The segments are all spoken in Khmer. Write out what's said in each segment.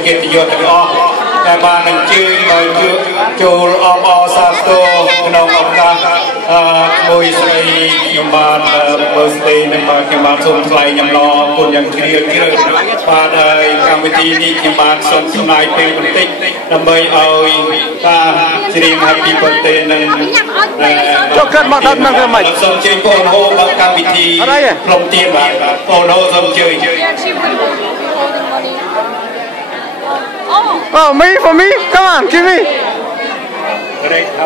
เกียรติยศទាំងអស់ដែលបានអញ្ជើញមកចូលអបអរសាទរក្នុងឱកាសមួយស្រីខ្ញុំបាន birthday នឹងបាទខ្ញុំបានសូមថ្លែងញឡគុណយ៉ាងជ្រាលជ្រៅបាទហើយកម្មវិធីនេះខ្ញុំបានសូមចំណាយពេលបន្តិចដើម្បីឲ្យបាទច្រៀង Happy Birthday នឹងចូលកាត់មកដល់នឹងមិនសូមជើញបងប្អូនមកកម្មវិធីផ្លុំទៀនបាទបងប្អូនសូមជើញOh, me for me. Come on, give me.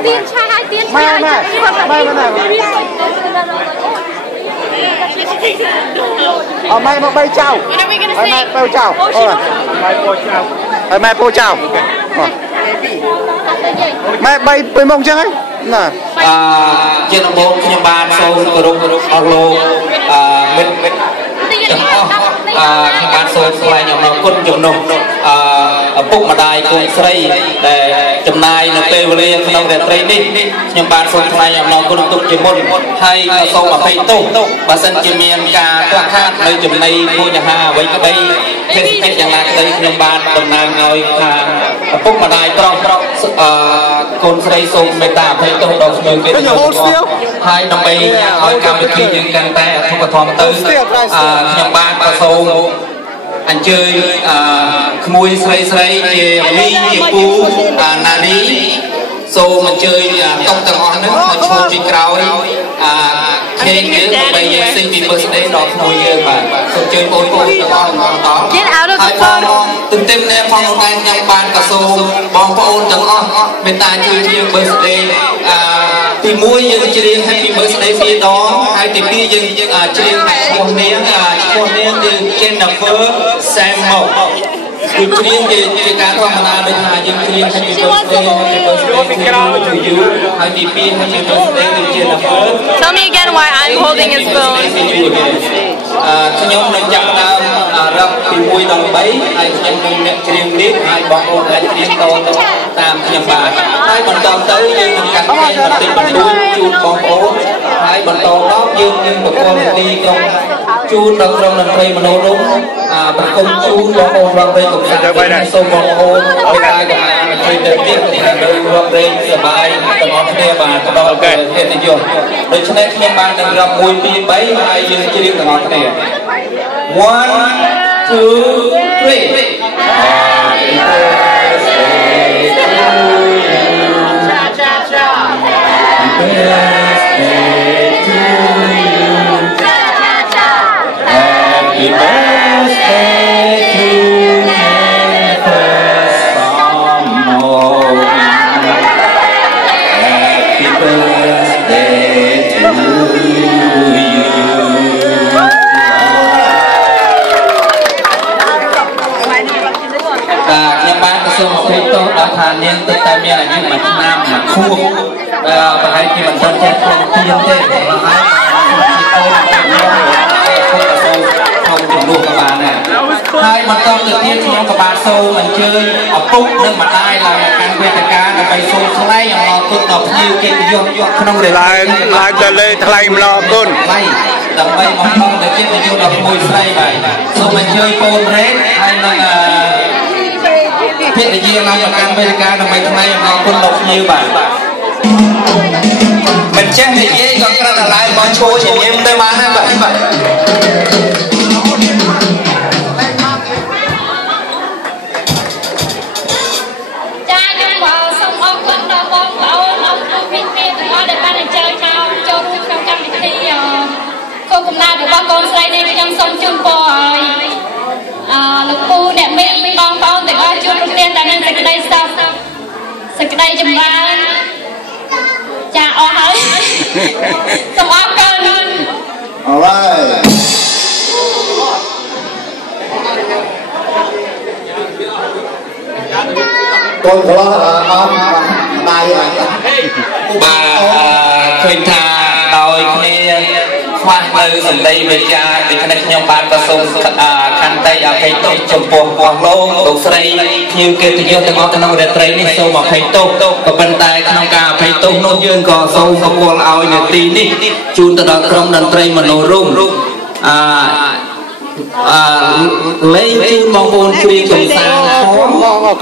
Tiên trai hai tiên trai. Mai mà bay chào. Mai bay chào. Mai bay chào. Mai bay bay mông chứ ấy. Nè. Trên đồng bộខ្ញុំបានសូមគោរពអរលោកមិត្តទាំងអស់ខ្ញុំបានសូមថ្លែងអំណរគុណជំនុំពុកម្ដាយកូនស្រីដែលចំណាយនៅពេលវេលាក្នុងរាត្រីនេះខ្ញុំបានសូមថ្លែងអំណរគុណទុកជាមុនហើយសូមអភ័យទោសបើសិនជាមានការខ្វះខាតនៅចំណីភោជនាអ្វីក្តីទេសកិច្ចយ៉ាងណាក្តីខ្ញុំបានតំណាងឲ្យខាងពុកម្ដាយប្រុសកូនស្រីសូមមេត្តាអភ័យទោសដល់ស្មើគេហើយដើម្បីឲ្យកម្មវិធីយើងកាន់តែអធិបធម៌ទៅខ្ញុំបានក៏សូមអញ្ជើញក្មួយស្រីជាមីជាពូណានីសូមអញ្ជើញតុកទាំងអស់ហ្នឹងមកឈរពីក្រោយខេងយើងដើម្បីយើងសិញពី birthday ដល់ក្មួយយើងបាទសូមអញ្ជើញបងប្អូនទាំងអស់បន្តហើយបងទន្ទឹមនឹងផងដែរខ្ញុំបានក៏សូមបងប្អូនទាំងអស់មេត្តាជួយជា birthday ទី1យើងច្រៀង Happy Birthday 2ដងហើយទី2យើងច្រៀងឈ្មោះនាងយើង Jennifer Samo គឺច្រៀងជាការធម្មតាដូចថាយើងច្រៀង Happy Birthday to you ហើយទី2 Happy Birthday to Jennifer. Tell me again why I'm holding his phone. ខ្ញុំនឹងចាប់ដើមរកទី1ដល់3ហើយខ្ញុំនឹងអ្នកច្រៀងនេះហើយបងប្អូនអាចច្រៀងតតាមខ្ញុំបានហើយបន្តទៅយើងនឹងកាត់ផ្សេងបន្តិចបន្តួចជូនបងប្អូនហើយបន្តដល់យើងនឹងប្រគល់នីក្រុមជូនដល់ក្រុមតន្ត្រីមនោរម្យប្រគំជូនបងប្អូនរងរែងកំសាន្តសូមបងប្អូនឲ្យតែក៏អាចជួយទៅទៀតថាដោយរងរែងសប្បាយទាំងអស់គ្នាបានទៅដល់កិត្តិយសដូច្នេះខ្ញុំបាននឹងរាប់1 2 3ហើយយើងច្រៀងទាំងអស់គ្នា 1 2 3 Happy birthday to you. Cha cha cha. Happy birthday to you. Cha cha cha. Happy birthday to Jennifer Samo. Happy birthday to you.ខ្ញុំបានសូមអភ័យទោសដល់ថានាងទឹកតែមានអាយុ1ឆ្នាំ1ខួបប្រហែលជាមិនទាន់ចេះផ្លុំទៀនទេហើយខ្ញុំជំនួសបានហើយបន្តទៅទៀតខ្ញុំក៏បានសូមអញ្ជើញឪពុកនិងម្ដាយឡើងកាន់វេទិកាដើម្បីសូមថ្លែងអំណរគុណដល់ភ្ញៀវកិត្តិយសក្នុងរឡើងទៅលើថ្លែងអំណរគុណដើម្បីមកផងទៅកិត្តិយសដល់ក្មួយស្រីបាទសូមអញ្ជើញពូនរ៉េតហើយនឹងភរិយាឡើងមកកាន់វេទិកាដើម្បីថ្លែងអំណរគុណដល់ភ្ញៀវបាទមិនចេះនិយាយក៏គ្រាន់តែឡើងមកឈរជាញឹមទៅបានហើយបាទកំណត់របស់កូនស្រីនេះខ្ញុំសូមជូនពរឲ្យលោកពូអ្នកមីបងប្អូនទាំងអស់ជួបប្រទះតែនឹងសេចក្តីសុខសេចក្តីចម្រើនចាអស់ហើយសូមអរគុណ Alright កូនខ្លះអត់បាយបាទឃើញថាដោយគ្នាខ្វះនៅសម្ដីវិជ្ជាដូច្នេះខ្ញុំបានក៏សូមខន្តីអភ័យទោសចំពោះអស់លោកស្រីភ្ញៀវកិត្តិយសទាំងអស់ក្នុងរាត្រីនេះសូមអភ័យទោសក៏ប៉ុន្តែក្នុងការអភ័យទោសនោះយើងក៏សូមប្រគល់ឲ្យនាទីនេះជូនទៅដល់ក្រុមតន្ត្រីមនោរម្យលេងជូនបងប្អូនជួយកំសាន្ត